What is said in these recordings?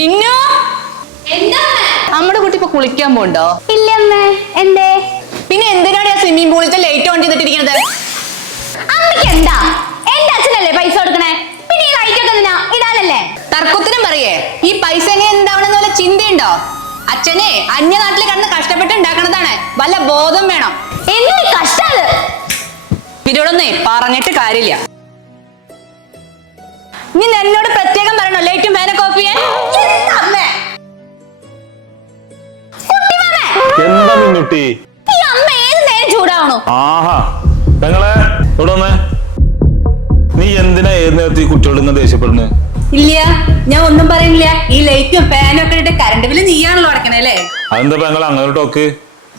മിന്നു നമ്മുടെ കുട്ടി ഇപ്പൊ കുളിക്കാൻ പോണ്ടോ? ഇല്ലമ്മേ. എന്തേ? പിന്നെ എന്തിനാണ് ആ സ്വിമ്മിംഗ് പൂളിലത്തെ ലൈറ്റ് ഓൺ ചെയ്തിട്ടിരിക്കുന്നത്? അമ്മയ്ക്ക് എന്താ? എന്റെ അച്ഛനല്ലേ പൈസ കൊടുക്കണേ, പിന്നെ ഈ ലൈറ്റ് ഒക്കെ എന്തിനാ ഇടാനല്ലേ? തർക്കത്തിനും പറയേ ഈ പൈസ എങ്ങനെ എന്താവണെന്ന് വല്ല ചിന്തയുണ്ടോ? അച്ഛനെ അന്യനാട്ടിൽ കിടന്ന് കഷ്ടപ്പെട്ട് ഉണ്ടാക്കണതാണ്, വല്ല ബോധം വേണം. എന്ത് കഷ്ടാത്. ഇവരോടൊന്നേ പറഞ്ഞിട്ട് കാര്യമില്ല. നീ എന്നോട് പ്രത്യേകം പറയണോ ലൈറ്റും ഫാനൊക്കെ ഓഫ് ചെയ്യാൻ? എന്താ മിന്നുട്ടി? ഈ അമ്മ ഏത് നേരം ചൂടാവണോ? ആഹാ പെങ്ങളെ ഇവിടെ വന്നേ. നീ എന്തിനാ ഏത് നേരത്തെ ഈ കുട്ടികളോട് ഇങ്ങനെ ദേഷ്യപ്പെടുന്നത്? ഇല്ല, ഞാൻ ഒന്നും പറയുന്നില്ല. ഈ ലൈറ്റും ഫാനും ഒക്കെ ഇട്ട് കറണ്ട് ബില്ല് നീയാണല്ലോ അടക്കണേ അല്ലേ? അതെന്താ പെങ്ങളെ അങ്ങനെ ടോക്ക്?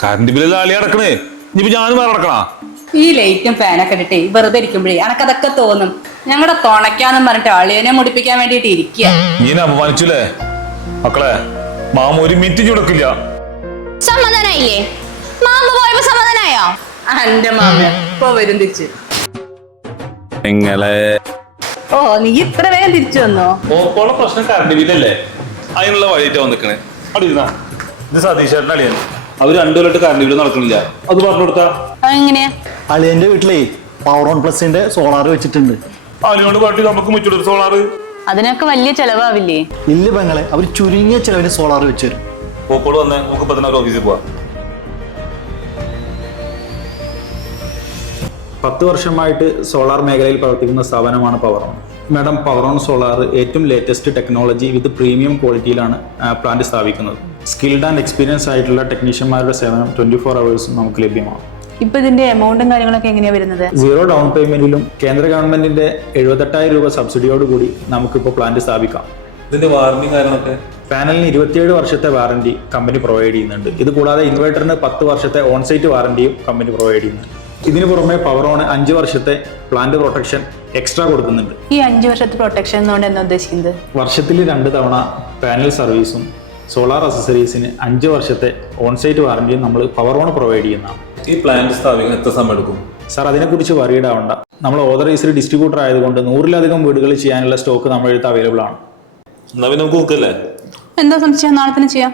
കറണ്ട് ബില്ല് ആളി അടക്കണേ, ഇനിയിപ്പോ ഞാനും വേറെ അടക്കണ? ഈ ലൈറ്റും ഫാനൊക്കെ ഇട്ടിട്ടേ വെറുതെ ഇരിക്കുമ്പോഴേ അനക്കതൊക്കെ തോന്നും. ഞങ്ങളുടെ തുണയ്ക്കാന്നും പറഞ്ഞിട്ട് അളിയനെ മുടിപ്പിക്കാൻ വേണ്ടിട്ട് ഇരിക്കുക. നീ അപമാനിച്ചുല്ലേ മക്കളെ? മാമ ഒരു മിനിറ്റ് ചുടക്കില്ല. സമാധാനായില്ലേ? മാമ പോയപ്പോ സമാധാനായോ? എന്റെ മാമ ഇപ്പൊ വരും തിരിച്ച്. നിങ്ങളെ ഓ, നീ ഇത്ര വേഗം തിരിച്ചു വന്നോ? ഓപ്പോളെ പ്രശ്നം കറണ്ട് ബില്ലല്ലേ, അതിനുള്ള വഴിയായിട്ട് വന്നിക്കണേ. അവിടെ ഇരുന്നാ ഇത് സതീശേട്ടൻ അളിയൻ, അവര് രണ്ടുപേരായിട്ട് കറണ്ട് ബില്ല് നടക്കണില്ല. അത് പറഞ്ഞു കൊടുത്താ എങ്ങനെയാ? അളിയന്റെ വീട്ടിലേ പവർ ഓൺ പ്ലസിന്റെ സോളാർ വെച്ചിട്ടുണ്ട്. അതിനോട് പാട്ടി നമുക്ക് മുച്ചോട് സോളാറ്. അതിനൊക്കെ വലിയ ചെലവാവില്ലേ? ഇല്ല പെങ്ങളെ, അവർ ചുരുങ്ങിയ ചെലവിന് സോളാർ വെച്ചു തരും. ഓപ്പോള് വന്നേ, നമുക്ക് ഇപ്പൊ തന്നെ ഓഫീസിൽ പോവാം. 10 വർഷമായിട്ട് സോളാർ മേഖലയിൽ പ്രവർത്തിക്കുന്ന സ്ഥാപനമാണ് പവറോൺ. മാഡം, പവറോൺ സോളാർ ഏറ്റവും ലേറ്റസ്റ്റ് ടെക്നോളജി വിത്ത് പ്രീമിയം ക്വാളിറ്റിയിലാണ് പ്ലാന്റ് സ്ഥാപിക്കുന്നത്. സ്കിൽഡ് ആൻഡ് എക്സ്പീരിയൻസ് ആയിട്ടുള്ള ടെക്നീഷ്യന്മാരുടെ സേവനം 24 അവേഴ്സും നമുക്ക് ലഭ്യമാണ്. ഇപ്പൊ ഇതിന്റെ എമൗണ്ടും കാര്യങ്ങളൊക്കെ എങ്ങനെയാ വരുന്നത്? 0 ഡൗൺ പേയ്മെന്റിലും കേന്ദ്ര ഗവൺമെന്റിന്റെ 78,000 രൂപ സബ്സിഡിയോട് കൂടി നമുക്കിപ്പോൾ പ്ലാന്റ് സ്ഥാപിക്കാം. ഇതിന്റെ വാറന്റി കാര്യങ്ങളൊക്കെ? പാനലിന് 27 വർഷത്തെ വാറന്റി കമ്പനി പ്രൊവൈഡ് ചെയ്യുന്നുണ്ട്. ഇത് കൂടാതെ ഇൻവെർട്ടറിന് 10 വർഷത്തെ ഓൺസൈറ്റ് വാറന്റിയും കമ്പനി പ്രൊവൈഡ് ചെയ്യുന്നുണ്ട്. ഇതിനു പുറമെ പവറോൺ 5 വർഷത്തെ പ്ലാന്റ് പ്രൊട്ടക്ഷൻ എക്സ്ട്രാ കൊടുക്കുന്നുണ്ട്. ഈ 5 വർഷത്തെ പ്രൊട്ടക്ഷൻ എന്നുകൊണ്ട് എന്താ ഉദ്ദേശിക്കുന്നത്? വർഷത്തിൽ 2 തവണ പാനൽ സർവീസും സോളാർ അക്സസറീസിന് 5 വർഷത്തെ ഓൺസൈറ്റ് വാറന്റിയും നമ്മൾ പവറോൺ പ്രൊവൈഡ് ചെയ്യുന്നതാണ്. ഈ പ്ലാന്റ് സ്ഥാപിക്കാൻ എത്ര സമയം എടുക്കും? സാർ, അതിനെക്കുറിച്ച് വറീഡ് ആവണ്ട. നമ്മൾ ഓതറൈസ്ഡ് ഡിസ്ട്രിബ്യൂട്ടർ ആയതുകൊണ്ട് 100-ലധികം വീടുകളിൽ ചെയ്യാനുള്ള സ്റ്റോക്ക് നമ്മുടെ അടുത്ത് അവൈലബിൾ ആണ്. എന്നാ പിന്നെ നമുക്ക് നോക്കല്ലേ? എന്താ സംശയം? നാളെ തന്നെ ചെയ്യാം.